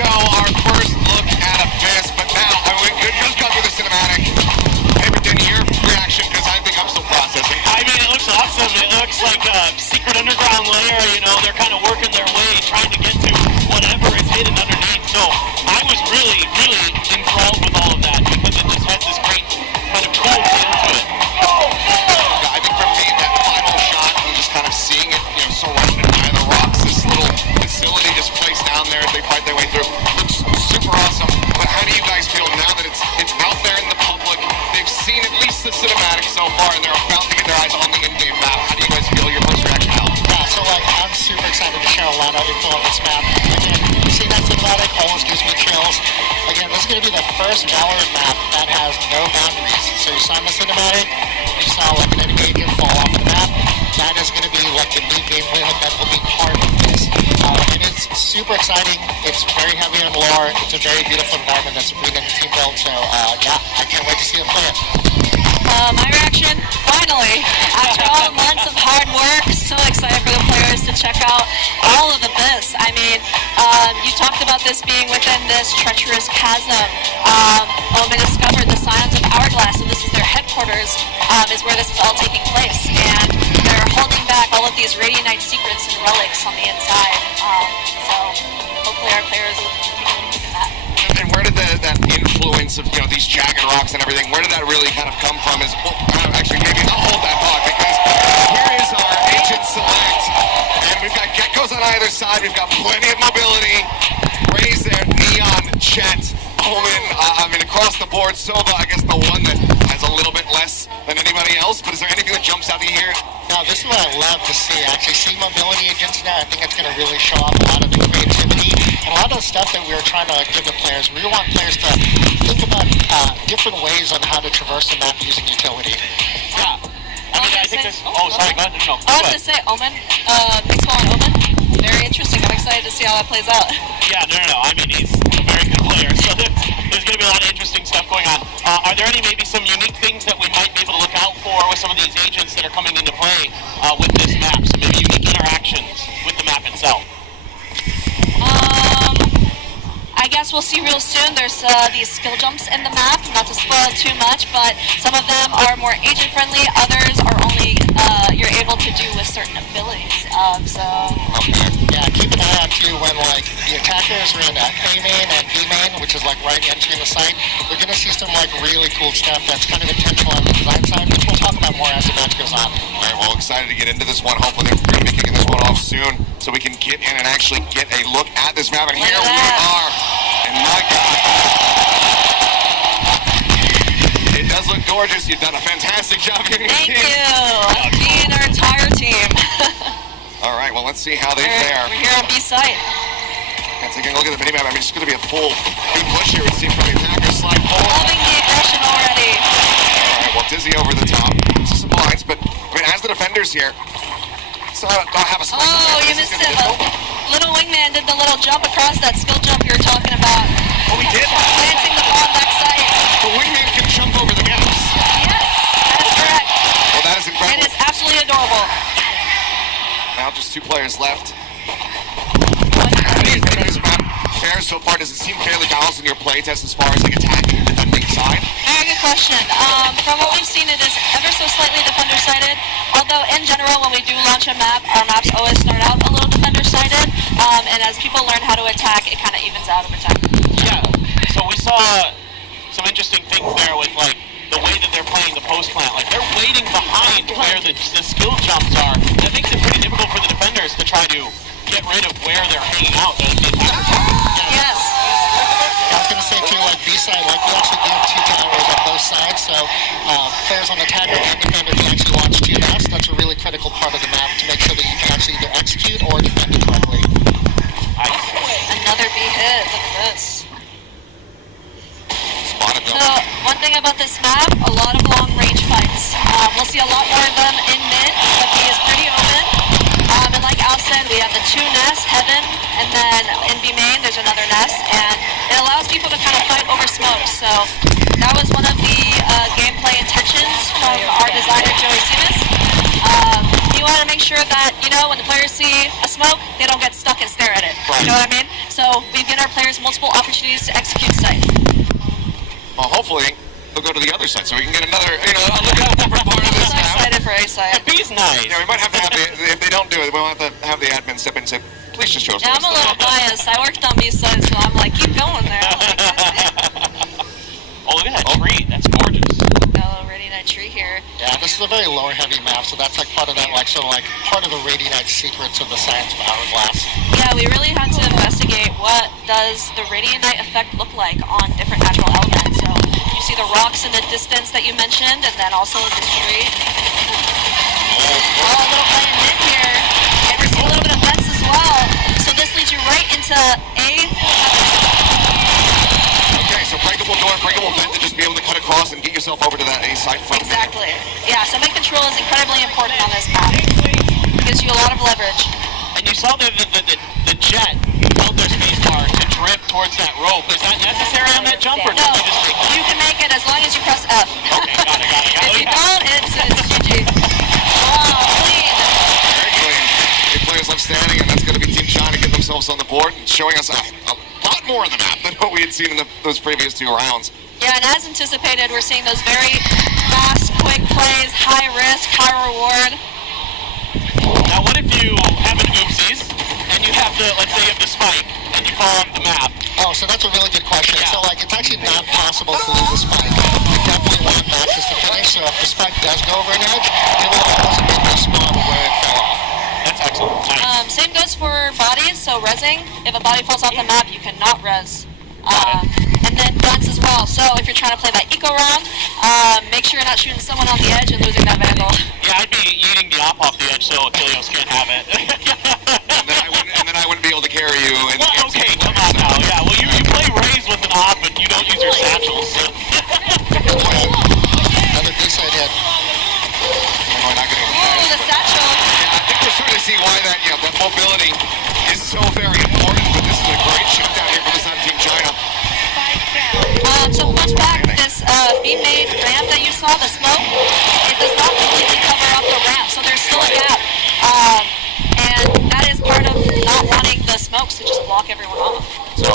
go our first look at Abyss, but now we just got through the cinematic. Everything, your reaction, because I think I'm still processing. I mean, it looks awesome. It looks like a secret underground layer, you know, they're kind of working their way, trying to get to whatever is hidden underneath. So I was really, really enthralled with all of that because it just has this great kind of cool feel to it. I think for me, that final shot, and just kind of seeing it, you know, surrounded by the rocks, this little facility just placed down there as they fight their way through, looks super awesome. But how do you guys feel now that it's out there in the public? They've seen at least the cinematic so far, and they're about to get their eyes on the in-game map. How do you guys feel? Your first reaction out? Yeah, so like I'm super excited to share a lot of info on this map. Again, seeing that cinematic always gives me chills. Again, this is going to be the first Valorant map that has no boundaries. So you saw in the cinematic, you saw like an enemy agent fall off the map. That is going to be like the new gameplay that will be part of this. And it's super exciting. It's very heavy on lore. It's a very beautiful environment that Sabrina and the team built. So yeah, I can't wait to see them play it. My reaction, finally, after all months of hard work, so excited for the players to check out all of Abyss. I mean, you talked about this being within this treacherous chasm. Omen discovered the Scions of Hourglass, so this is their headquarters, is where this is all taking place. And they're holding back all of these Radiant secrets and relics on the inside. So hopefully our players will take a look at that. And where did that influence of, you know, these jagged rocks and everything, where did that really kind of come from? Actually, maybe I'll hold that thought, because here is our agent select, and we've got geckos on either side, we've got plenty of mobility. Raise there, Neon, Chet, Omen, I mean, across the board. Sova, I guess the one that has a little bit less than anybody else, but is there anything that jumps out to you here? Now, this is what I love to see. Actually, seeing mobility agents now, I think it's going to really show off a lot of the creativity and a lot of the stuff that we were trying to give the players. We want players to think about different ways on how to traverse the map using utility. Yeah. I mean, I think there's... Oh, sorry, go ahead. No, I was going to say, Omen, big call on Omen. Very interesting. I'm excited to see how that plays out. Yeah, no. I mean, he's a very good player, so there's going to be a lot of interesting stuff going on. Are there maybe some unique things that we might be able to look out for with some of these agents that are coming into play with this map? So maybe unique interactions with the map itself? I guess we'll see real soon. There's these skill jumps in the map, not to spoil too much, but some of them are more agent friendly, others are only you're able to do with certain abilities. Okay. Yeah, keep an eye out too when like the attackers are in A main and B main, which is like right entering the site. We're gonna see some like really cool stuff that's kind of intentional on the design side, which we'll talk about more as the match goes on. All right, well, excited to get into this one. Hopefully they're going to be kicking this one off soon, so we can get in and actually get a look at this map. And here we are. And my God, it does look gorgeous. You've done a fantastic job here. Thank you. Me and our entire team. All right, well, let's see how they fare. We're here on B site. And taking a look at the minimap, I mean, it's going to be a full big push here, it seems, from the attackers. Slide forward. Loving the aggression already. All right, well, Dizzy over the top. Just some blinds, but I mean, as the defenders here, so I have a spike. Oh, you missed him. Little wingman did the little jump across that skill jump you were talking about. Oh, we did? Planting the bomb backside. The wingman can jump over the gaps. Yes, that is correct. Well, that is incredible. It is absolutely adorable. Now just 2 players left. How do you think this map fares so far? Does it seem fairly balanced in your playtest as far as like attacking and defending side? Very good question. From what we've seen, it is ever so slightly defender-sided. Although in general, when we do launch a map, our maps always start out a little defender-sided. And as people learn how to attack, it kind of evens out over time. Yeah. So we saw some interesting things there with like the way that they're playing the post plant. Like they're waiting behind where the skill jumps are. That makes it pretty difficult for the defenders to try to get rid of where they're hanging out. Yes. I was going to say too, like B-side, like we actually do 2 towers on both sides, so players on the attacker and defender can actually launch 2 maps. That's a really critical part of the map to make sure that you can actually either execute or defend it correctly. Another B hit. Look at this. Spotted them. So one thing about this map, a lot of long-range fights. We'll see a lot more of them in mid, but B is pretty open. And like Al said, we have the 2 nests, Heaven, and then in B main there's another nest, and it allows people to kind of fight over smoke. So that was one of the gameplay intentions from our designer, Joey Simas. You want to make sure that, you know, when the players see a smoke, they don't get stuck and stare at it. Right. You know what I mean? So So we've given our players multiple opportunities to execute site. Well, hopefully they'll go to the other side so we can get another, a look at a different part of I'm this so map. excited for A side. B's nice. Yeah, we might have to have if they don't do it, we'll have to have the admin step in and say, please just show us. Yeah, I'm a little biased. I worked on B side, so I'm like, keep going there. Oh, look at that tree. That's gorgeous. Got a little Ready Night tree here. Yeah, this is a very lore heavy map, so that's like part of that, part of the Radiant secrets of the science of Hourglass. Yeah, we really had to investigate what does the Radiant Night effect look like on different natural elements. So you see the rocks in the distance that you mentioned, and then also this tree. Oh, a little play in mid here. And we're seeing a little bit of fence as well. So this leads you right into A. Okay, so breakable door, breakable vent to just be able to cut across and get yourself over to that A side front. Exactly. Yeah, so make control is incredibly important on this map. It gives you a lot of leverage. And you saw the jet held their space bar to drift towards that rope. Is that necessary on that jump, or No, did you just make that? you can make it as long as you press F. Okay, got it. If you don't, it's GG. Wow, clean. Very clean. Eight players left standing, and that's going to be Team China getting themselves on the board and showing us a lot more of the map than what we had seen in those previous 2 rounds. Yeah, and as anticipated, we're seeing those very fast, quick plays, high risk, high reward. Now, what if you have an oopsies and you have to, let's say you have to spike and you fall off the map? Oh, so that's a really good question. Yeah. So it's actually not possible to lose a spike. You definitely want matches to finish, so if the spike does go over an edge, it will always be the spot where it fell off. That's excellent. Nice. Same goes for bodies, so rezzing. If a body falls off the map, you cannot res. And then guns as well. So if you're trying to play that eco round, make sure you're not shooting someone on the edge and losing that vandal. Yeah, I'd be eating the op off the edge so Achilles can't have it. and then I wouldn't be able to carry you. And Well, okay, come on now. Yeah, well, you play Raze with an op and you don't use your satchels. So. Another B-side hit. we're not gonna Ooh, the satchel. Yeah, I think we're starting to see why that mobility is so very important. But this is a great shutdown here for this on Team China. So punch back this B-made ramp that you saw, the smoke. It does not completely cover up the ramp, so there's still a gap. And that is part of not wanting the smokes to just block everyone off. So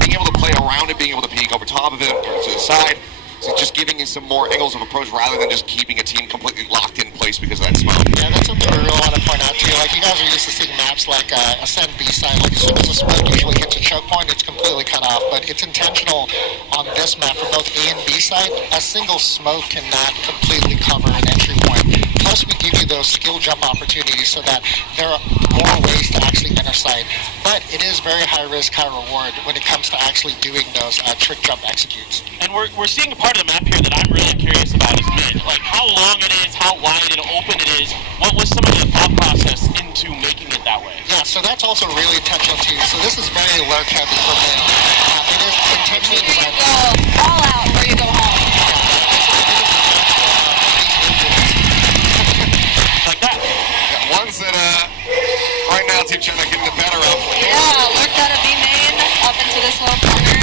being able to play around it, being able to peek over top of it or to the side, so just giving you some more angles of approach rather than just keeping a team completely locked in place because of that smoke. Yeah, that's something we really want to point out too. You guys are used to seeing maps like Ascend B-side. As soon as the smoke usually hits a choke point, it's completely cut off. But it's intentional on this map for both A and B side. A single smoke cannot completely cover an entry point. Plus, we give you those skill jump opportunities so that there are more ways to actually enter site. But it is very high risk, high reward when it comes to actually doing those trick jump executes. And we're seeing a part of the map here that I'm really curious about is mid. Like how long it is, how wide and open it is. What was some of the thought process into making it that way? Yeah, so that's also really intentional too. So this is very lurk heavy for me. It is intentionally Either you designed. go all out or you go home. Like that. Yeah, ones that right now Team China getting the better of. Yeah, looked at a B-main up into this little corner.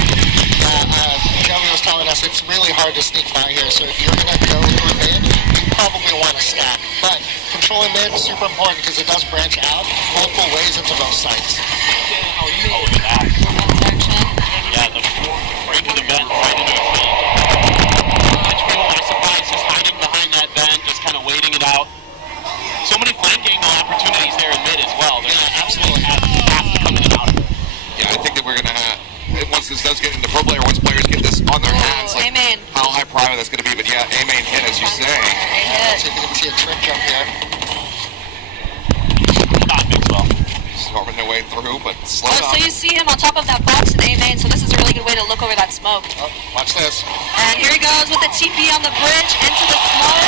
Joey was telling us it's really hard to sneak out here, so if you're going to go through mid, you probably want to stack. But controlling mid is super important because it does branch out multiple ways into both sites. Oh, look at that. Yeah, right into the vent, right into the feed. Bunch of people are surprised just hiding behind that vent, just kind of waiting it out. So many flank angle opportunities there in mid as well. Yeah, absolutely. Have to come in and out. Yeah, I think that we're gonna once this does get into pro player, once players get this on their hands, like A-main. how high prior that's gonna be. But yeah, A-main hit as you say. Let's see if we can see a trick jump here. Not mixed well. Storming their way through, but slow So up. you see him on top of that box in A-main, so this is a really good way to look over that smoke. Oh, watch this. And here he goes with the TP on the bridge into the smoke.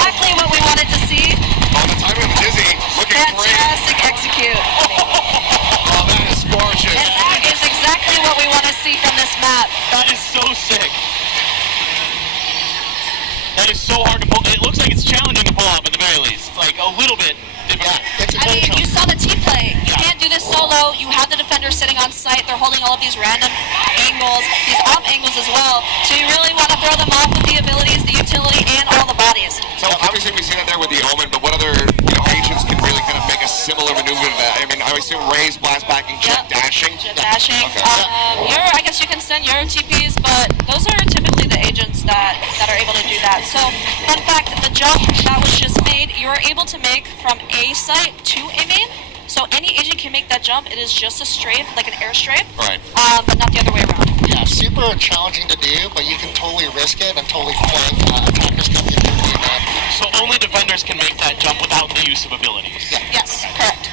Exactly what we wanted to see. On the timing of Dizzy, looking great. Fantastic execute. Oh, that is gorgeous. And that is exactly what we want to see from this map. That is so sick. That is so hard to pull. It looks like it's challenging to pull off at the very least. Like a little bit difficult. Yeah, it's a I very mean, you saw the team play. You Yeah. can't do this solo. You have the defender sitting on site. They're holding all of these random angles, these off angles as well. So you really want to throw them off with the abilities, the utility, and all the bodies. So obviously we see that there with the Omen, but what other agents can really kind of make a similar maneuver to that? I mean, I assume raise, blast back, and jet dashing. Jet dashing. Okay. I guess you can send Euro TPs, but those are typically the agents that are able to do that. So, fun fact, the jump that was just made, you're able to make from a site to a main. So any agent can make that jump. It is just a strafe, like an air strafe, Right. but not the other way around. Yeah, super challenging to do, but you can totally risk it and totally flank attackers coming in through the event. So only defenders can make that jump without the use of abilities. Yeah. Yes, correct.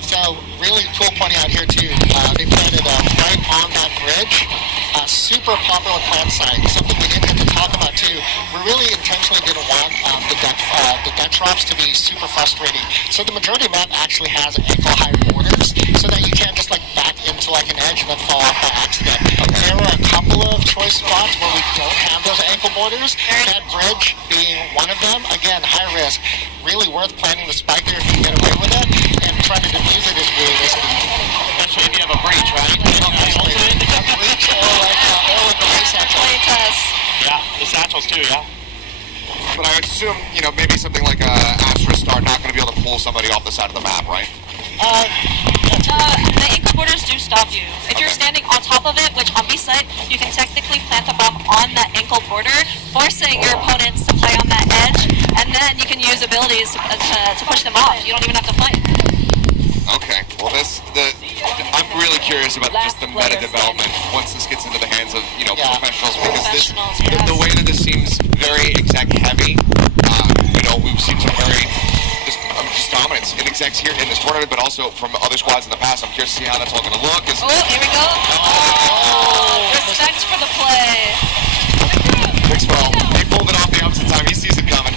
So really cool pointing out here too, they planted right on that bridge. Super popular plant site. Something we didn't get to talk about too. We really intentionally didn't want the deck drops to be super frustrating. So the majority of the map actually has ankle high borders, so that you can't just like back into like an edge and then fall off by accident. There were a couple of choice spots where we don't have those ankle borders. That bridge being one of them. Again, high risk. Really worth planting the spike there if you can get away with it, and trying to defuse it is really risky. Especially if you have a breach, right? A breach or like or with the race satchel. Play test. Yeah, the satchels too, yeah. But I would assume, maybe something like Astra Star not going to be able to pull somebody off the side of the map, right? The ankle borders do stop you. If you're standing on top of it, which on B side, you can technically plant a bomb on that ankle border, forcing your opponents to play on that edge, and then you can use abilities to push them off. You don't even have to fight. Okay. Well, I'm really curious about just the meta development once this gets into the hands of professionals, because the way that this seems very exec heavy. We've seen some very just dominance in execs here in this tournament, but also from other squads in the past. I'm curious to see how that's all going to look. Oh, here we go. Respect for the play. Well, he pulled it off the opposite time. He sees it coming.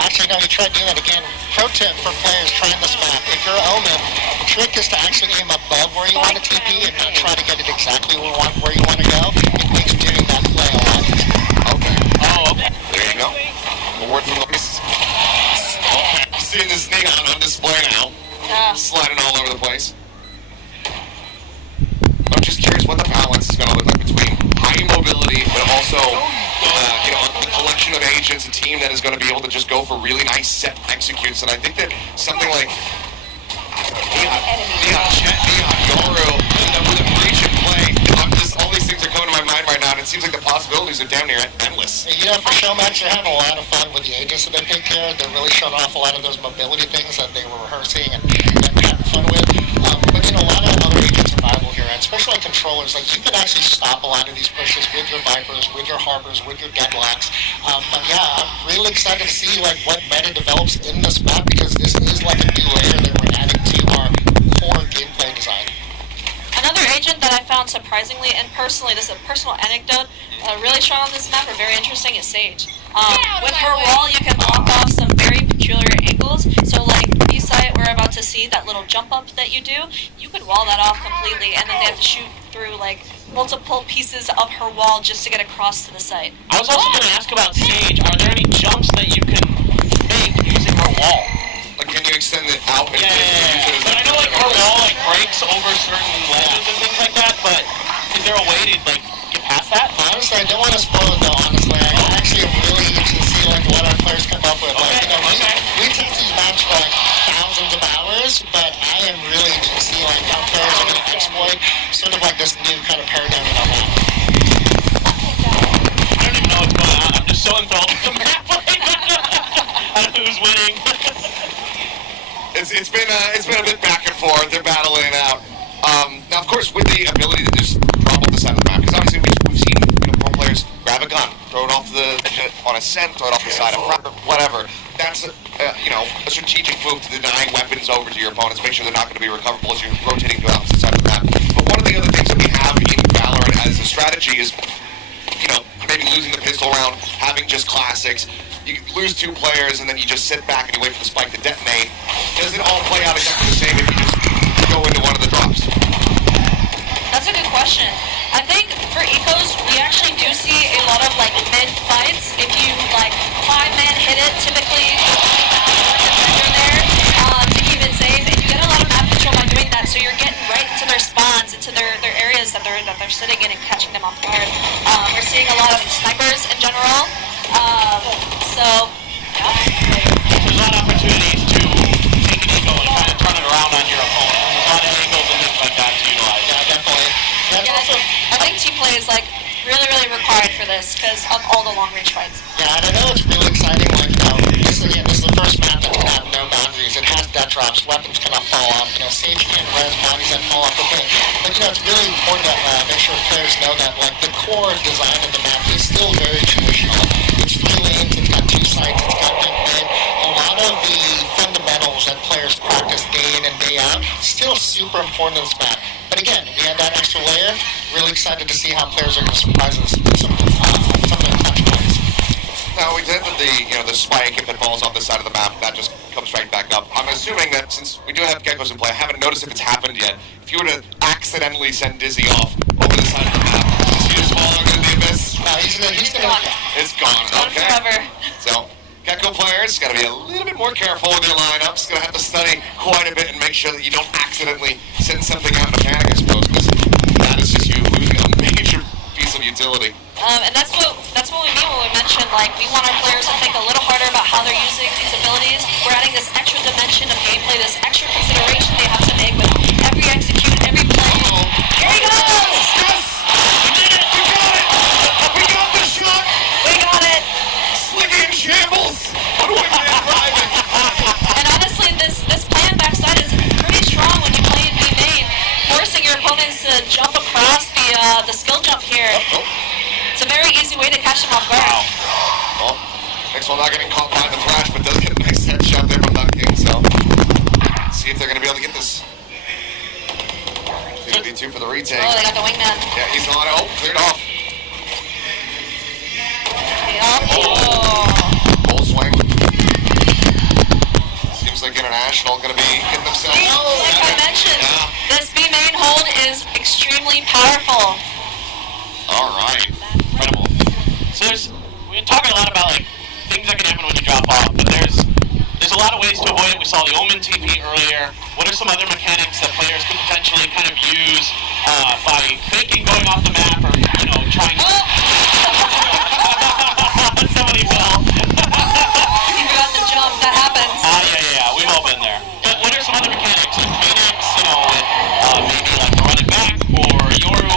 Actually, no, you try doing that again. Pro tip for players trying this map. If you're Omen, the trick is to actually aim above where you want to TP and not try to get it exactly where you want to go. It makes doing that play a lot easier. Okay. Oh, okay. There you go. A word from Lucas. Seeing this thing on display now. Sliding all over the place. I'm just curious what the balance is going to look like between high mobility, but also a collection of agents, a team that is going to be able to just go for really nice set executes. And I think that something like Neon, Yoru, with a breach in play, all these things are coming to my mind right now, and it seems like the possibilities are damn near endless. For Showmax, they're having a lot of fun with the agents that they picked here. They're really showing off a lot of those mobility things that they were rehearsing and having fun with. But a lot of other agents are viable here, and especially like controllers. Like, you can actually stop a lot of these pushes with your Vipers, with your Harbors, with your Deadlocks. But yeah, I'm really excited to see what meta develops in this map, because this is like a new layer that we're adding to our core gameplay design. Another agent that I found surprisingly, and personally, this is a personal anecdote, really strong on this map, or very interesting, is Sage. With her wall, you can block off some very peculiar angles. So like B-site, we're about to see that little jump up that you do, you could wall that off completely, and then they have to shoot through like multiple pieces of her wall just to get across to the site. I was also going to ask about Sage. Are there any jumps that you can make using her wall? Like, can you extend it out? Yeah. But I know her wall breaks over certain ledges and things like that, but is there a way to get past that? Honestly, I don't want to spoil it though, honestly. I actually am really interested to see what our players come up with. We test these maps for thousands of hours, but I am really interested to see how players are going to exploit sort of this new kind of paradigm in our map. I don't even know what's going on. I'm just so enthralled with the map right now. I don't know who's winning. It's been a bit back and forth. They're battling it out. Now, of course, with the ability to just drop off the side of the map, because obviously we've seen pro players grab a gun, throw it off on a scent, throw it off the side of front, whatever. That's a strategic move to deny weapons over to your opponents, make sure they're not going to be recoverable as you're rotating to the opposite side of the map. But one of the other things that we have in Valorant as a strategy is, maybe losing the pistol round, having just classics. You lose 2 players and then you just sit back and you wait for the spike to detonate. Does it all play out exactly the same if you just go into one of the drops? That's a good question. I think for ecos, we actually do see a lot of mid fights. If you 5-man hit it, typically defender there to keep it safe. And you get a lot of map control by doing that, so you're getting right into their spawns, into their areas that they're sitting in and catching them off guard. We're seeing a lot of snipers in general. There's a lot of opportunities to take an eco and kind of turn it around on your opponent. is like really required for this because of all the long-range fights. Yeah, and I know it's really exciting. Like, this is the first map that can have no boundaries. It has death drops, weapons cannot fall off. Sage can't res bodies that fall off the thing. But it's really important to make sure players know that like the core design of the map is still very traditional. It's 3 lanes. It's got 2 sites. It's got big. A lot of the fundamentals that players practice day in and day out still super important in this map. But again, we had that extra layer. Really excited to see how players are going to surprise us with some of the touch points. Now, we did the spike, if it falls off the side of the map, that just comes right back up. I'm assuming that since we do have geckos in play, I haven't noticed if it's happened yet. If you were to accidentally send Dizzy off over the side of the map, does he just fall into the abyss? He's gone. It's gone, okay. Forever. So, Gecko players, gotta be a little bit more careful with your lineups. Gonna have to study quite a bit and make sure that you don't accidentally send something out in a panic, I suppose, because that is just you losing a major piece of utility. And that's what we mean when we mention like we want our players to think a little harder about how they're using these abilities. We're adding this extra dimension of gameplay, this extra consideration they have to make with every execute, every play. Here he goes! Yes! We did it! We got it! We got the shot! We got it! Slicky in shambles! What a wicked driving! And honestly, this play on backside is pretty strong when you play in B main, forcing your opponents to jump across the skill jump here. It's a very easy way to catch them off guard. Well, next one not getting caught by the flash, but does get a nice headshot there from Dunking, so let's see if they're going to be able to get this. 2v2 for the retake. Oh, they got the wingman. Yeah, he's on it. Oh, cleared off. Oh. Full swing. Seems like International going to be getting themselves. Like I mentioned, this B main hold is extremely powerful. All right. Incredible. So we've been talking a lot about like things that can happen when you drop off, but there's a lot of ways to avoid it. We saw the Omen TP earlier. What are some other mechanics that players could potentially kind of use by faking going off the map or trying to somebody fell. You forgot the jump, that happens. Yeah, we've all been there. But what are some other mechanics? Phoenix, maybe like the running back or Yoru,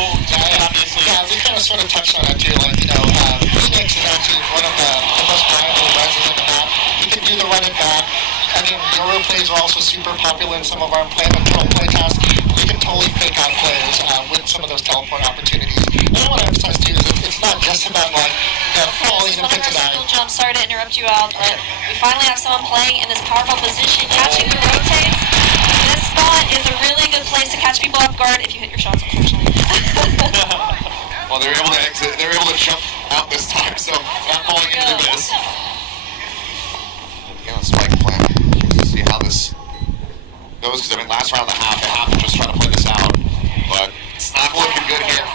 obviously. Yeah, we kind of sort of touched on that too. Like, Phoenix is actually one of the most viable reses in the map. You can do the running back. I mean, Yoru plays are also super popular in some of our control play tasks. We can totally fake out players with some of those teleport opportunities. And I want to emphasize too is it's not just about like falling and pitching out. Jump. Sorry to interrupt you, Al, but we finally have someone playing in this powerful position, catching the rotates. This spot is a really good place to catch people off guard if you hit your shots, unfortunately. Well, they're able to exit. They're able to jump out this time, so not falling into this. Again, a spike plan. Curious to see how this goes, because last round and a half, they have to just try to play this out, but it's not looking good here.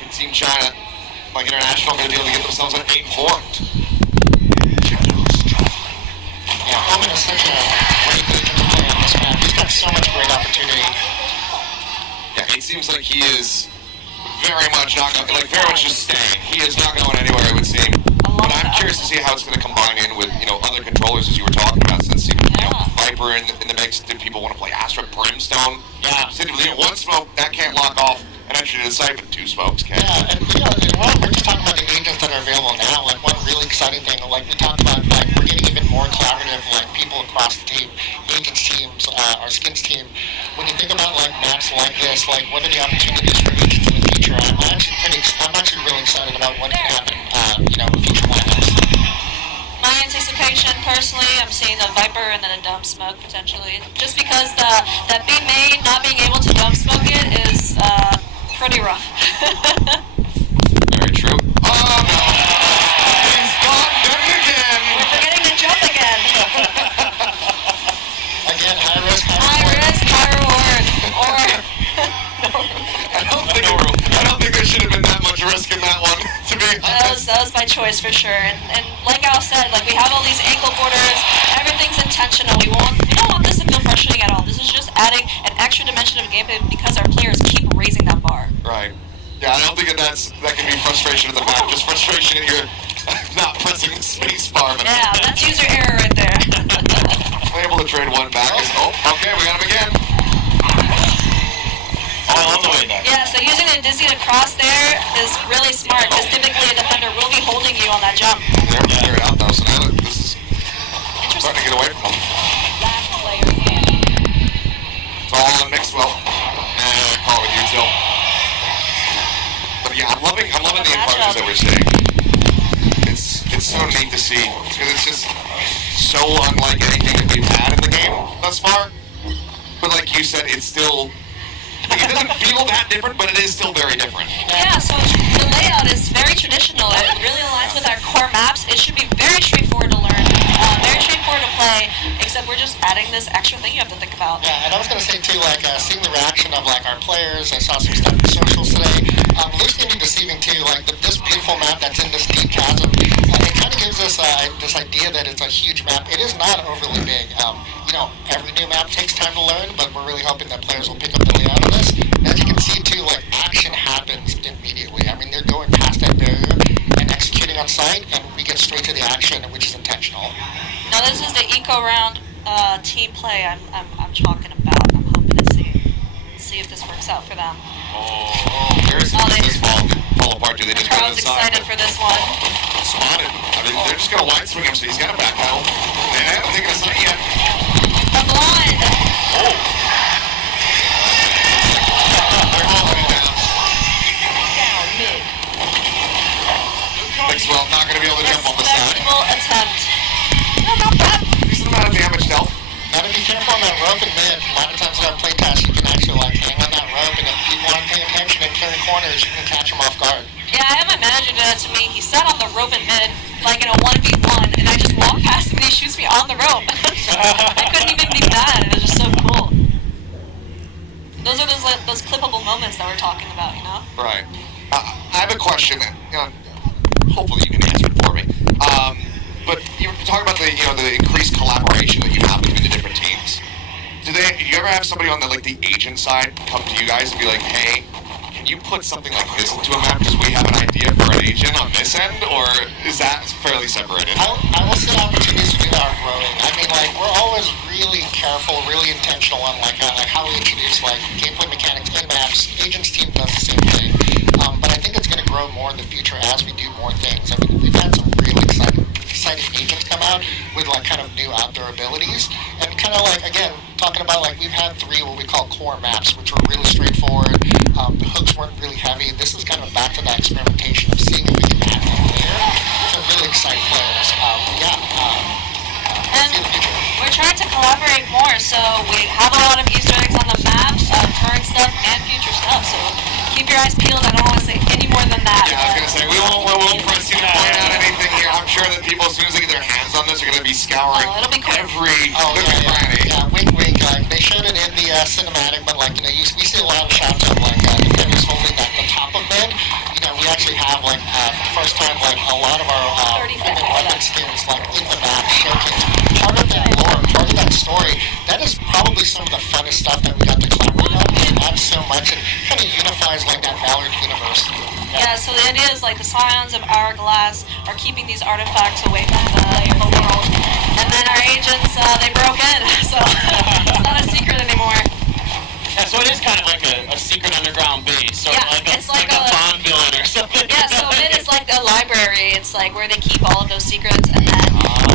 Good Team China, like International, going to be able to get themselves an 8-4. Yeah, Omen is such a great leader to play on this map. He's got so much great opportunity. Yeah, it seems like he is very much not going, very much just staying. He is not going anywhere, it would seem. But I'm curious to see how it's going to combine in with, other controllers, as you were talking about, since, Viper in the mix. Did people want to play Astra Brimstone? Yeah. One smoke, that can't lock off, and actually the Siphon, 2 smokes can. Yeah, and we're just talking about the agents that are available now. Like, one really exciting thing, like we talked about, like we're getting even more collaborative, like people across the team, agents teams, our skins team. When you think about like maps like this, like what are the opportunities for agents in the future? I'm actually really excited about what can happen, in future lineups. My anticipation, personally, I'm seeing a Viper and then a dump smoke potentially. Just because that B main not being able to dump smoke it is pretty rough. Very true. Oh no! He's gone again! We're forgetting to jump again. Again, high risk, High reward. Or I don't think there should have been that much risk in that one, to be honest. that was by choice for sure. And like Al said, like we have all these ankle borders, everything's intentional. We don't want this to feel frustrating at all. This is just adding an extra dimension of gameplay because our players keep raising that bar. Right. Yeah, I don't think that can be frustration at the map, just frustration at your not pressing the space bar. Yeah, that's user error right there. Able to trade one back. Okay, we got him again. Oh, I love the way back. Yeah, so using the Dizzy to cross there is really smart, because typically a defender will be holding you on that jump. They're figuring it out though, so now this is starting to get away from them. Last player standing. It's all on Mixwell. And call it with you, Till. But yeah, I'm loving the approaches that we're seeing. It's so neat to see. It's just so unlike anything that we've had in the game thus far. But like you said, it's still, like, it doesn't feel that different, but it is still very different. Yeah, so the layout is very traditional. It really aligns with our core maps. It should be very straightforward to learn, very straightforward to play, except we're just adding this extra thing you have to think about. Yeah, and I was going to say too, like seeing the reaction of like our players. I saw some stuff in socials today. Loosely and deceiving too, like this beautiful map that's in this deep chasm. It kind of gives us this idea that it's a huge map. It is not overly big. You know, every new map takes time to learn, but we're really hoping that players will pick up the layout of this. And as you can see too, like action happens immediately. I mean, they're going past that barrier and executing on site, and we get straight to the action, which is intentional. Now this is the eco round team play I'm talking about. I'm hoping to see if this works out for them. Where's this fall apart? Do they just go to Charles the side? excited for this one. Spotted. I mean, they're just going to wide swing him, so he's got a back pedal. They haven't taken a sight yet. A blind. Oh. They're holding it down. Down mid. Mixwell not going to be able to jump on the side. Respectable attempt. No, not bad. Decent amount of damage dealt. Gotta be careful on that rope and mid. A lot of times in our play test, you can actually like hang on that rope, and if people aren't paying attention and clearing corners, you can catch them off guard. Yeah, I have my manager do that to me. He sat on the rope in mid, like in a 1v1, and I just walk past him and he shoots me on the rope. I couldn't even be mad. It was just so cool. Those are those clippable moments that we're talking about, you know? Right. I have a question. You know, hopefully you can answer it for me. But you were talking about the increased collaboration that you have between the different teams. Do you ever have somebody on the agent side come to you guys and be like, hey, can you put something like this into a map because we have an idea for an agent on this end, or is that fairly separated? I will say opportunities we are growing. I mean, like we're always really careful, really intentional on how we introduce gameplay mechanics in maps. Agents team does the same thing, but I think it's going to grow more in the future as we do more things. I mean, we've had some really exciting agents come out with kind of new outdoor abilities, and kind of again talking about we've had 3 what we call core maps, which were really straightforward. The hooks weren't really heavy. This is kind of back to that experimentation of seeing if we can add in there to really excite players. And we're trying to collaborate more, so we have a lot of Easter eggs on the map, current stuff and future stuff. So keep your eyes peeled. I don't want to say any more than that. Yeah, I was going to say, we won't press you to point out anything here. I'm sure that people, as soon as they get their hands on this, are going to be scouring it'll be cool. every yeah, wink, wink. They showed it in the cinematic, but we see a lot of shots of defenders holding the top of mid. We actually have first time a lot of our weapon skins in the map showcase part of that lore, part of that story. That is probably some of the funnest stuff that we got to collaborate on. It adds so much and kind of unifies that Valorant universe. Yeah, so the idea is the Scions of Hourglass are keeping these artifacts away from the world, and then our agents they broke in, so it's not a secret anymore. Yeah, so it is kind of like a secret underground base, or it's like a Bond villain or something. Yeah, so it is like a library. It's where they keep all of those secrets, and then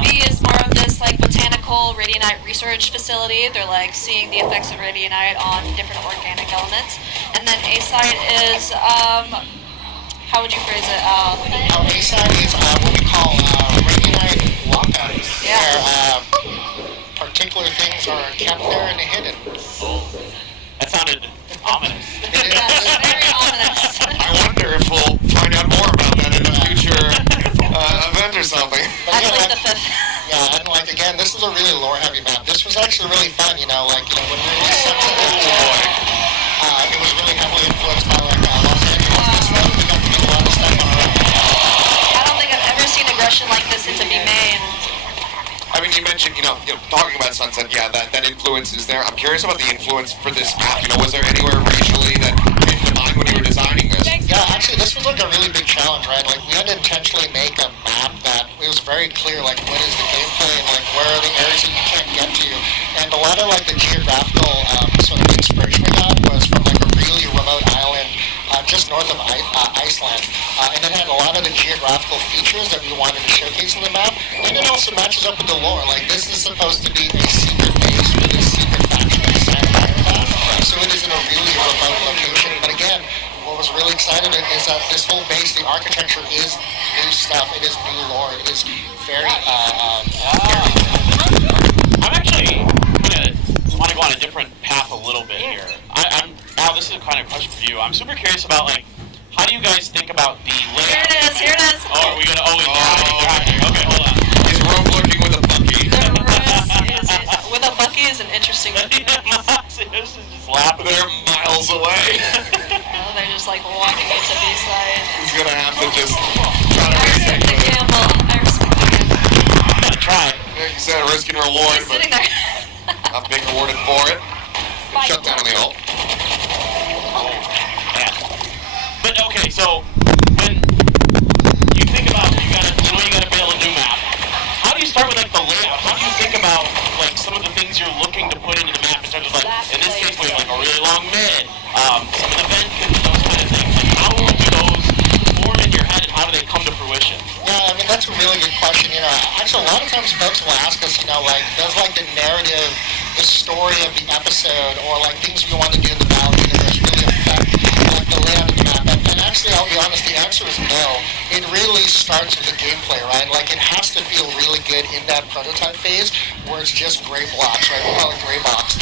B is more of this botanical radionite research facility. They're seeing the effects of radionite on different organic elements, and then A side is how would you phrase it? A side is what we call radionite lockouts. Yeah. Where particular things are kept there and hidden. That sounded ominous. Yeah, it's very ominous. I wonder if we'll find out more about that in a future event or something. But That's the 5th. Yeah, and again, this is a really lore-heavy map. This was actually really fun, when we released something that it was really heavily influenced by Los Angeles and stuff. We got to do a lot of stuff on our own. I don't think I've ever seen aggression like this into be made. I mean, you mentioned, talking about Sunset, yeah, that influence is there. I'm curious about the influence for this map. Was there anywhere regionally that came to mind when you were designing this? Yeah, actually, this was a really big challenge, right? We had to intentionally make a map that it was very clear, what is the gameplay and where are the areas that you can't get to. And a lot of the geographical sort of inspiration we got was from a really remote island just north of wasteland. And it had a lot of the geographical features that we wanted to showcase on the map. And it also matches up with the lore. Like, this is supposed to be a secret base with a secret faction inside of Iron. So it is in a really remote location. But again, what was really exciting is that this whole base, the architecture is new stuff. It is new lore. It is very, I'm actually want to go on a different path a little bit here. Al, this is a kind of question for you. I'm super curious about, like, how do you guys think about the layout? Here it is. Oh, are we gonna? Oh, wait, okay, hold on. He's rope looking with a bucky. With a bucky is an interesting looking. This is just laughing. They're miles away. Oh, they're just like walking into B-side. He's gonna have to just try to I respect the gamble. Try. Like you said, risk and reward, He's but sitting there. not being rewarded for it. Shut down the ult. Yeah. But okay, so when you think about you gotta build a new map, how do you start with like the layout? How do you think about like some of the things you're looking to put into the map in terms of like in this case we have like a really long mid, some of the vent pits, those kind of things. Like how do those form in your head and how do they come to fruition? Yeah, I mean, that's a really good question. You know, actually, a lot of times folks will ask us, you know, like, does like the narrative, the story of the episode, or like things we want to do in the Valorant universe really affect like the layout of the map? And actually, I'll be honest, the answer is no. It really starts with the gameplay, right? Like, it has to feel really good in that prototype phase where it's just gray blocks, right? We call it gray box.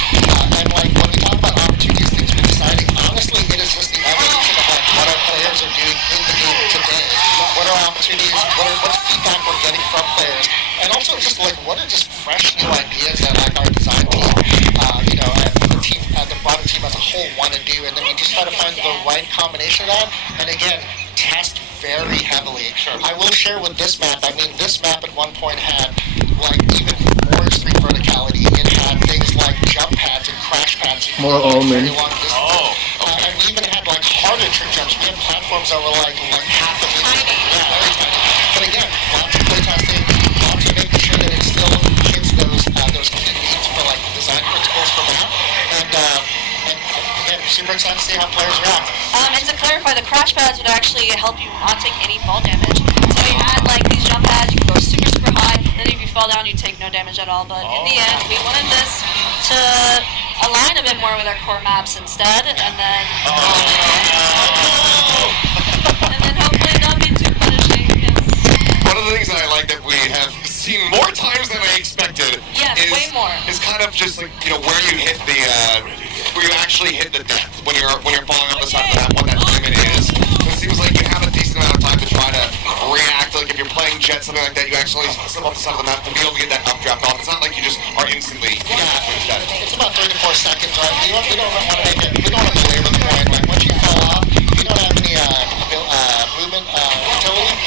And like, when we talk about opportunities, things we're deciding, honestly, it is just the evolution of like what our players are doing in the game today. What are opportunities? What's feedback we're getting from players? And also just like what are just fresh new ideas that like our design team, you know, and the team, the broader team as a whole want to do, and then we just try to find the right combination of that. And again, test very heavily. Sure. I will share with this map. I mean, this map at one point had like even more extreme verticality. It had things like jump pads and crash pads. More Omen. And we even had like harder trick jumps. We had platforms that were like half a meter. Tiny. Yeah, very tiny. But again, lots of playtesting, lots of making sure that it still hits those key needs for like design principles for that. And again, super excited to see how players react. And to clarify, the crash pads would actually help you not take any fall damage. So you had like these jump pads, you could go super, super high, then if you fall down, you take no damage at all. But in the end, we wanted this to align a bit more with our core maps instead, and then hopefully not be too punishing. One of the things that I like that we have seen more times than I expected Way more. is kind of just like, you know, where you hit the where you actually hit the depth when you're falling on the side of that one that limit is. It seems like you have a decent amount of time to try to react. Like if you're playing Jet, something like that, you actually slip off the side of the map to be able to get that updraft off. It's not like you just are instantly It's about 3 to 4 seconds, right? We don't want to make it. We don't want to belabor the point. Like once you fall off, if you don't have any movement utility,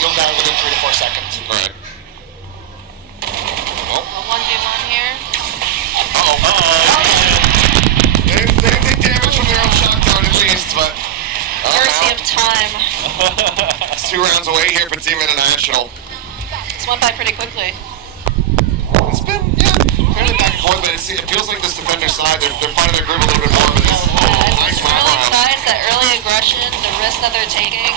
you'll die within 3 to 4 seconds. Right. A 1v1 here. They didn't take damage from their own shot down at least, but Mercy of time. it's 2 rounds away here for Team International. This went by pretty quickly. It's been, fairly back and forth, but it feels like this defender side, they're finding their groove a little bit more. But this nice round. Early sides, that early aggression, the risk that they're taking,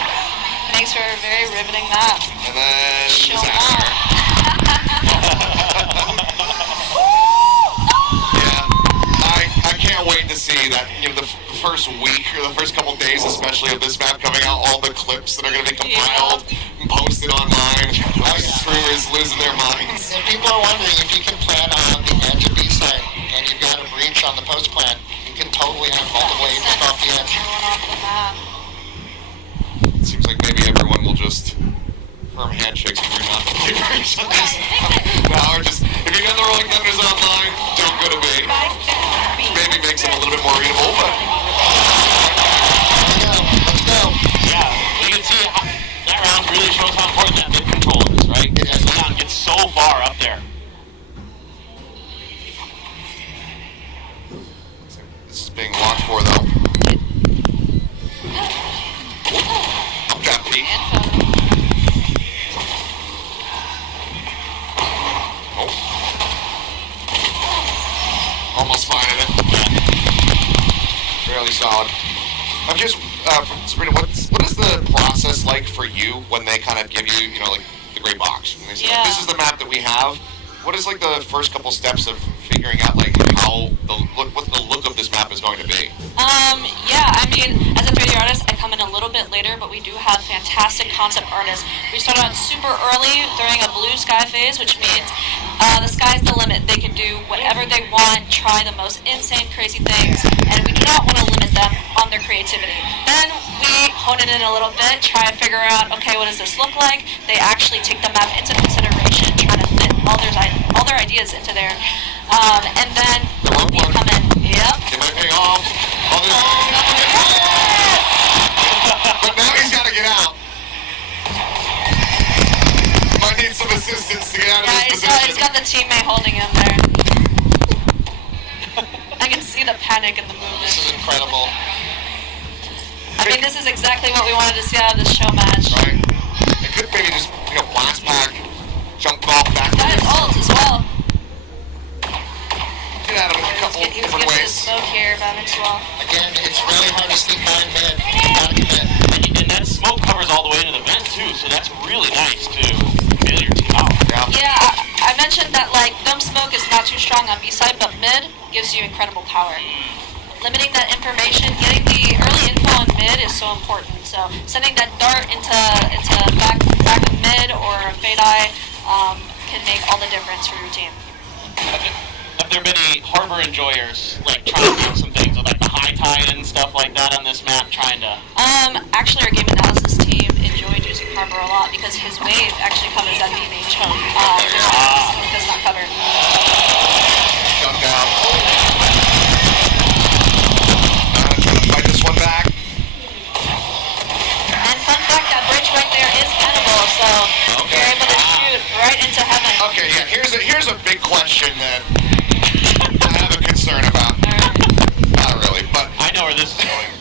makes for a very riveting map. And then Show disaster. off. I can't wait to see that, you know, the first week or the first couple days especially of this map coming out, all the clips that are going to be compiled and posted online. Streamers losing their minds. If people are wondering if you can plan on the edge of B-side and you've got a breach on the post plan, you can totally have multiple agents off the edge. Everyone off the map. It seems like maybe everyone will just firm handshakes if you're not or just, if you got the rolling thunders online, don't go to B. Maybe makes it a little bit more readable, but Let's go. Yeah, you can see that round really shows how important that mid control is, right? Because the round gets so far up there. this is being watched for though. Updraft P. Almost finding it. Fairly solid. I'm just Sabrina, what is the process like for you when they kind of give you, you know, like the gray box? And they say, like, this is the map that we have. What is like the first couple steps of figuring out like what the look of this map is going to be? Yeah, I mean, as a 3D artist, I come in a little bit later, but we do have fantastic concept artists. We start out super early during a blue sky phase, which means the sky's the limit. They can do whatever they want, try the most insane, crazy things, and we do not want to limit them on their creativity. Then we hone it in a little bit, try to figure out, okay, what does this look like? They actually take the map into consideration, try to fit all their ideas into there, and then we come in. Yep. It might pay off. But now he's got to get out. Might need some assistance to get out of this position. He's got the teammate holding him there. I can see the panic in the movement. This is incredible. I mean, this is exactly what we wanted to see out of this show match. Right. It could maybe just, you know, blast pack, jump off back. That is ult as well. Get out of it a couple different ways. Smoke here, Bagsik as well. Again, it's really hard to sneak behind mid. You gotta commit. And that smoke covers all the way into the vent too, so that's really nice to bail your team out. Yeah. Yeah, I mentioned that like dumb smoke is not too strong on B side, but mid gives you incredible power. Limiting that information, getting the early info on mid is so important. So sending that dart into back of mid or fade eye can make all the difference for your team. Have there been any harbor enjoyers, like trying to do some things with like the high tide and stuff like that on this map, trying to? Actually, our game analysis team enjoyed using Harbor a lot because his wave actually covers that B main choke. Does not cover. Jump down. Trying to fight this one back. And fun fact, that bridge right there is cannibal, so you're able to shoot right into heaven. Okay, yeah. Here's a big question that I have a concern about. Not really, but I know where this is going.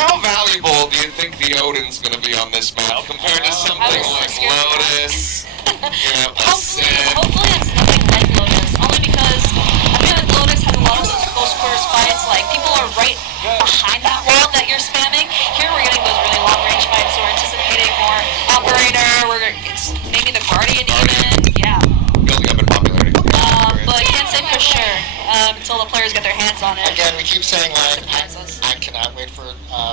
how valuable do you think the Odin's going to be on this map compared to something like Lotus? You know, Hopefully it's nothing like Lotus, only because I feel like Lotus has a lot of those close quarters fights, like people are right behind that wall that you're spamming. Here we're getting those really long range fights, so we're anticipating more operator, maybe the Guardian even, yeah. Building up in popularity. But I can't say for sure until the players get their hands on it. Again, we keep saying like, Surprise us. I cannot wait for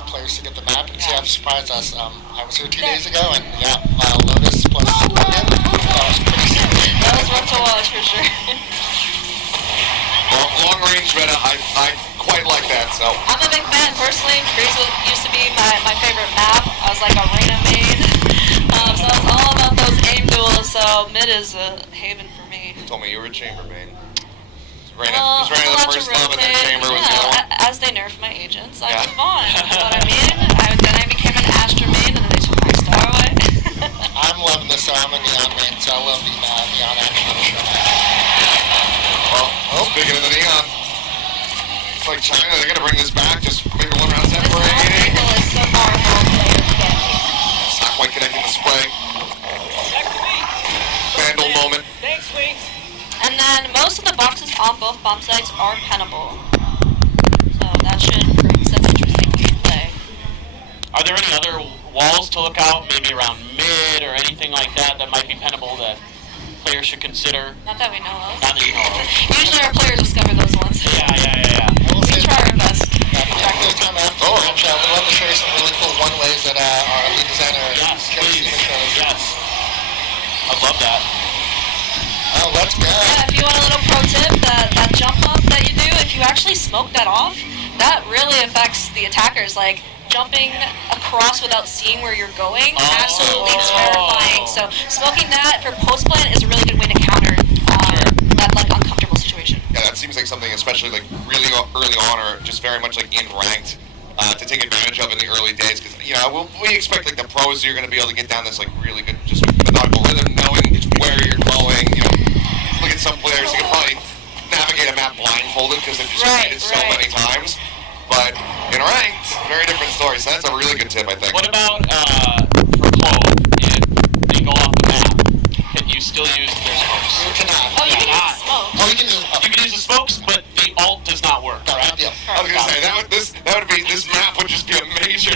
players to get the map and see how it surprised us. I was here 2 days ago, and yeah, Lotus plus Guardian, that was pretty serious. That was rough to watch for sure. Well, long range meta, I quite like that. So I'm a big fan personally. Greece used to be my favorite map. I was like a Reyna main. So I was all about those aim duels. So mid is a haven for me. you told me you were a chamber main. Well, Was Reyna the first love, and then chamber was the other one? as they nerfed my agents, I Yeah. moved on. You know what I mean? Then I became an Astra main, and then they took my star away. I'm loving this, so I'm a Neon main, so I love the Neon action on the show. Well, speaking of the neon, it's like China, they're going to bring this back, just maybe 1 round set for This AD. angle is so powerful. Players get. It's not quite connecting the spray. Back to me. Vandal moment. Thanks, Wings. And then most of the boxes on both bomb sites are pennable. So that should bring some interesting play. Are there any other walls to look out, maybe around mid or anything like that that might be pennable that players should consider? Not that we know of. Not that you know of. Usually our players discover those ones. Yeah. I will We say try our best. this time after the match, we'd love to show you some really cool one-ways that our lead designer Yes, Joe please. Steven shows. Yes. I love that. Oh, let's go. Yeah, if you want a little pro tip, that jump up that you do, if you actually smoke that off, that really affects the attackers. Like, jumping across without seeing where you're going, absolutely terrifying. So, smoking that for post-plant is a really good way to counter that, like, uncomfortable situation. Yeah, that seems like something, especially like really early on, or just very much like in ranked, to take advantage of in the early days. Because we expect like the pros, you're going to be able to get down this like really good, just methodical rhythm, knowing where you're going. Look at some players who can probably navigate a map blindfolded because they've just played it so many times. But in ranked, very different story. So that's a really good tip, I think. What about for Clove? If they go off the map, can you still use their smokes? You cannot. Oh, you can use smoke. Oh, you can use. You can use the smokes, but the ult does not work. No, Correct? not deal. I was gonna say this map would just be a major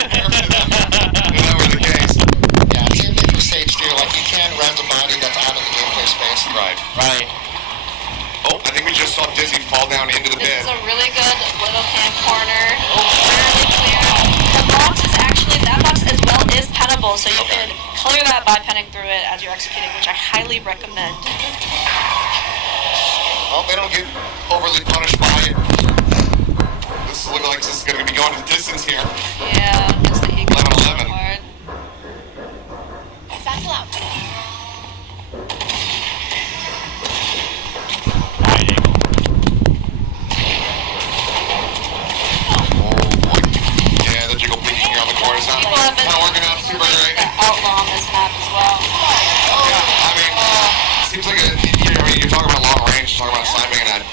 5-penning through it as you're executing, which I highly recommend. Well, they don't get overly punished by it. This looks like this is going to be going the distance here. Yeah, just the ego 11-11. part. Yeah, the jiggle peeking here on the corner is not working out super great. The outlaw on this map as well. Yeah, I mean, seems like you're talking about long range, talking about assignment, and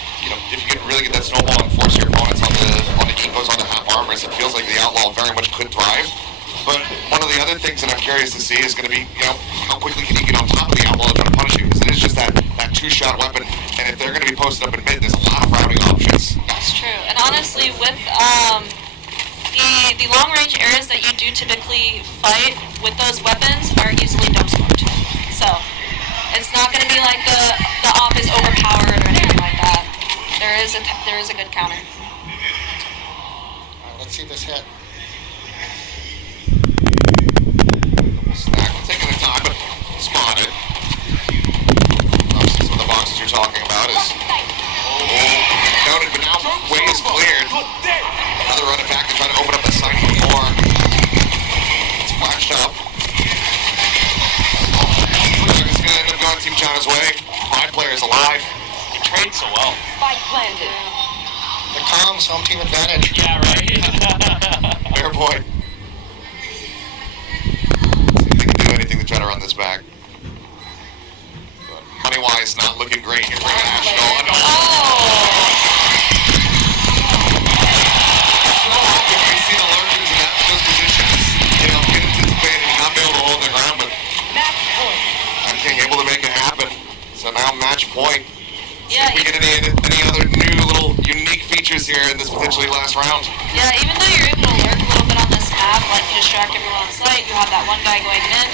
if you can really get that snowball and force your opponents on the ecos, on the half armors, it feels like the outlaw very much could thrive. But one of the other things that I'm curious to see is going to be, how quickly can you get on top of the outlaw to try to punish you? Because it is just that two-shot weapon, and if they're going to be posted up in mid, there's a lot of routing options. That's true. And honestly, with the long-range areas that you do typically fight with those weapons are easily dump smoked. So it's not going to be like the op is overpowered or anything like that. There is a good counter. Alright, let's see this hit. Stack, taking the time, but spotted. Obviously, some of the boxes you're talking about is noted, but now way is cleared. Another run attack to try to open up the site before it's flashed up. Looks like it's going to end up going Team China's way. 5 players alive. You trade so well. Spike planted. The comms, home team advantage. Yeah, right. Fair point. See if they can do anything to try to run this back. But money-wise, not looking great here for International. See the lurkers in those positions, get anticipated and not be able to hold their ground, but being able to make it happen. So now match point. Yeah, See if we get any other new little unique features here in this potentially last round. yeah, even though you're able to lurk a little bit on this map, like you distract everyone on site, you have that one guy going in.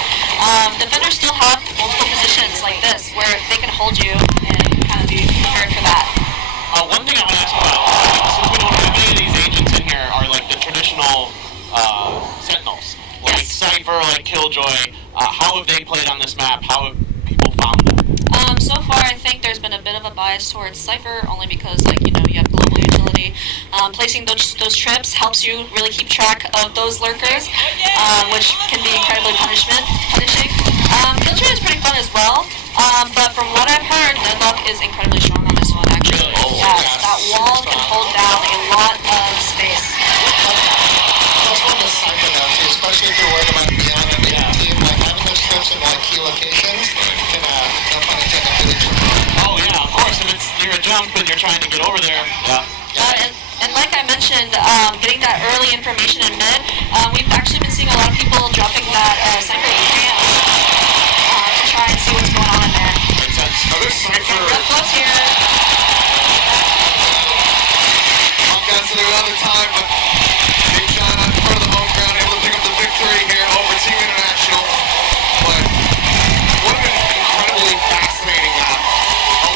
Defenders still have multiple positions like this where they can hold you and kind of be prepared for that. One thing I want to ask about, since we don't have any of these agents in here, are like the traditional sentinels, like Cypher, like Killjoy. How have they played on this map? How have people found them? So far, I think there's been a bit of a bias towards Cypher, only because, you have global utility. Placing those trips helps you really keep track of those lurkers, which can be incredibly punishing. Killjoy is pretty fun as well, but from what I've heard, Deadlock is incredibly strong on this one, actually. That wall can hold down a lot of space. That's one of the cycle now too, especially if you're worried about beyond the big team, like having those trips in like key locations can, no pun intended, really trip up. Oh yeah, of course. If you're a jump and you're trying to get over there. Yeah. And like I mentioned, getting that early information in mid, we've actually been seeing a lot of people dropping that Cypher camp to try and see what's going on in there. Makes sense. Oh, this Cypher. Real close here. Podcasting another time, but Team China in front of the home ground, able to pick up the victory here over Team International. But what an incredibly fascinating map.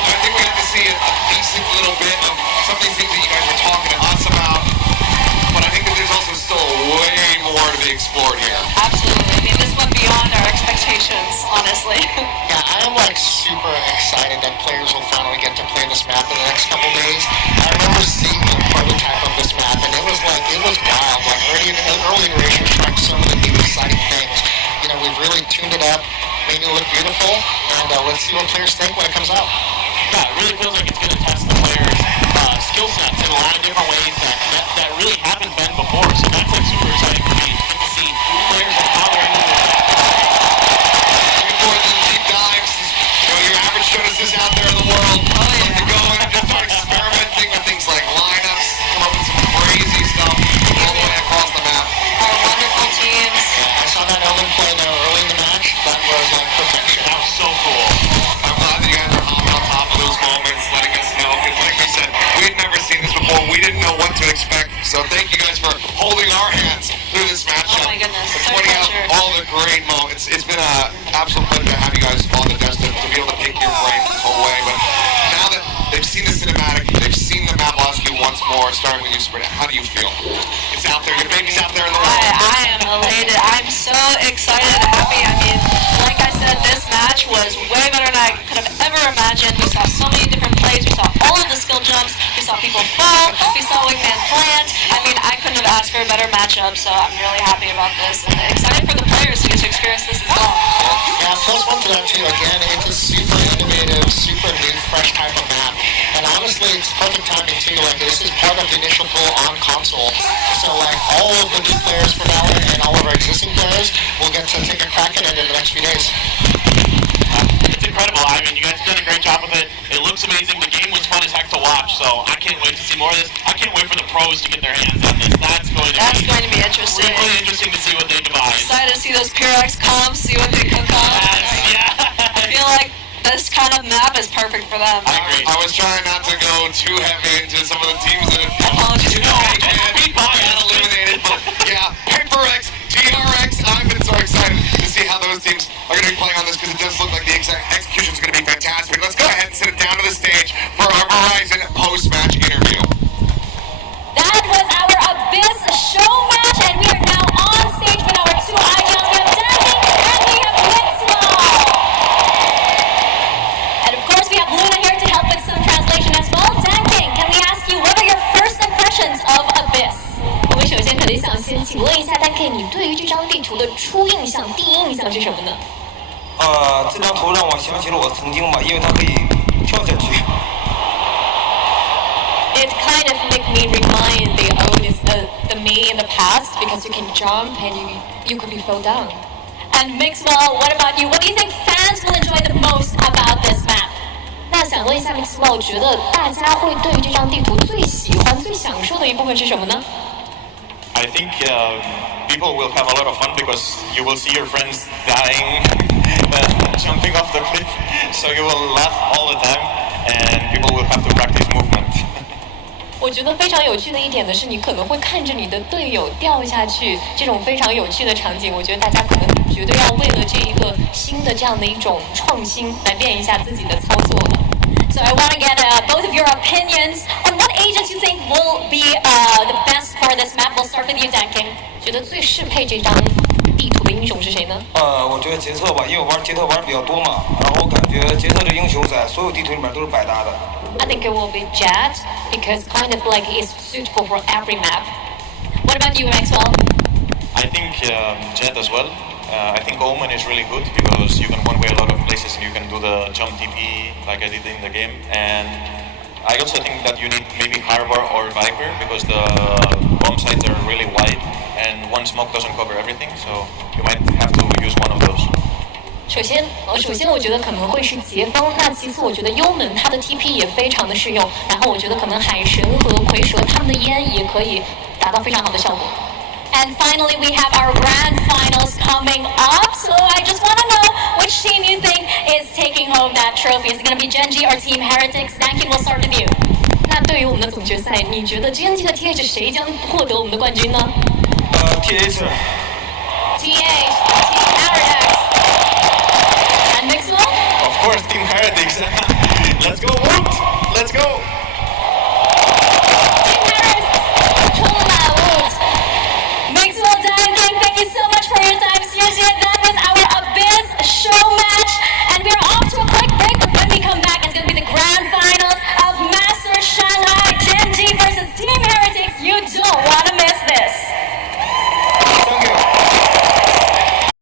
I think we have to see a decent little bit of some of these things that you guys were talking to us about. But I think that there's also still way more to be explored here. Absolutely. I mean, this went beyond our expectations, honestly. Yeah, I am like super excited that players will finally get to play this map in the next couple days. I remember seeing a prototype of this map and it was wild. Like early iterations tried so many new exciting things. We've really tuned it up, made it look beautiful, and let's see what players think when it comes out. Yeah, it really feels like it's going to test the players' skill sets in a lot of different ways that really haven't been before. So that's like super exciting for me to see players and how they're into it. Looking forward to the deep dives. Your average Genesis out there in the world. To go in and start experimenting with things like lineups, come up with some crazy stuff all the way across the map. Our wonderful teams. I saw that Omen play early in the match. That was like perfection. That was so cool. I'm glad that you guys are hopping on top of those moments, letting us know. Because like we said, we'd never seen this before. We didn't know what to expect. So thank you guys for holding our hands through this matchup. Oh my goodness, For so pointing out pleasure. all the great moments. It's been an absolute pleasure to have you guys on the desk to be able to pick your brain this whole way. But now that they've seen the cinematic, they've seen the map last you once more, starting with you, Sabrina, how do you feel? It's out there. Your baby's out there in the world. I am elated. I'm so excited and happy. I mean, like I match was way better than I could have ever imagined. We saw so many different plays. We saw all of the skill jumps. We saw people fall. We saw wingman plant. I mean, I couldn't have asked for a better matchup, so I'm really happy about this. And excited for the players to get to experience this as well. Yeah, plus one to that too. Again, it's a super innovative, super new, fresh type of map. And honestly, it's perfect timing too. Like, this is part of the initial pull on console. So like, all of the new players for Valorant and all of our existing players will get to take a crack at it in the next few days. It's incredible. I mean, you guys have done a great job with it. It looks amazing. The game was fun as heck to watch, so I can't wait to see more of this. I can't wait for the pros to get their hands on this. That's going to be interesting. Really interesting to see what they devise. Excited to see those PRX comps, see what they cook up. Yeah. I feel like this kind of map is perfect for them. I agree. I was trying not to go too heavy into some of the teams that Apologies. got eliminated, but yeah, HyperX, GRX, I've been so excited to see how those teams are going to be playing on this because it does look like the execution is going to be fantastic. Let's go ahead and sit it down to the stage for our Verizon post-match interview. That was our Abyss show match, and we are now on stage with our two icons. We have Danny and we have Mixwell. And of course, we have Luna here to help with some translation as well. Danny, can we ask you, what are your first impressions of Abyss? 我们首先肯定想先请问一下丹 K， 你对于这张地图的初印象、第一印象是什么呢？这张图让我想起了我曾经吧，因为它可以跳下去。It kind of make me remind the me in the past because you can jump and you could be fell down. And Mixwell, what about you? What do you think fans will enjoy the most about this map? 那想问一下 Mixwell， 觉得大家会对于这张地图最喜欢、最享受的一部分是什么呢？ I think people will have a lot of fun because you will see your friends dying, jumping off the cliff, so you will laugh all the time, and people will have to practice movement. 我觉得非常有趣的一点的是，你可能会看着你的队友掉下去，这种非常有趣的场景。我觉得大家可能绝对要为了这一个新的这样的一种创新来练一下自己的操作的。So I want to get both of your opinions on what agents you think will be the best for this map. We'll start with you, Danking. 觉得最适配这张地图的英雄是谁呢？我觉得杰特吧，因为我玩杰特玩的比较多嘛，然后我感觉杰特这英雄在所有地图里面都是百搭的。I think it will be Jet because kind of like it's suitable for every map. What about you, Maxwell? I think Jet as well. I think Omen is really good because you can one-way a lot of places and you can do the jump TP like I did in the game. And I also think that you need maybe Harbor or Viper because the bomb sites are really wide and one smoke doesn't cover everything, so you might have to use one of those. 首先我觉得可能会是杰峰，那其次我觉得幽门它的 TP 也非常的适用，然后我觉得可能海神和蝰蛇他们的烟也可以达到非常好的效果。And finally, we have our grand finals coming up. So I just want to know which team you think is taking home that trophy. Is it going to be Genji or Team Heretics? Danking, we'll start with you. 那对于我们的总决赛，你觉得 GNG 和 TH 谁将获得我们的冠军呢TH。TH, Team Heretics. And Mixwell? Of course, Team Heretics. Let's go, Woot! Let's go!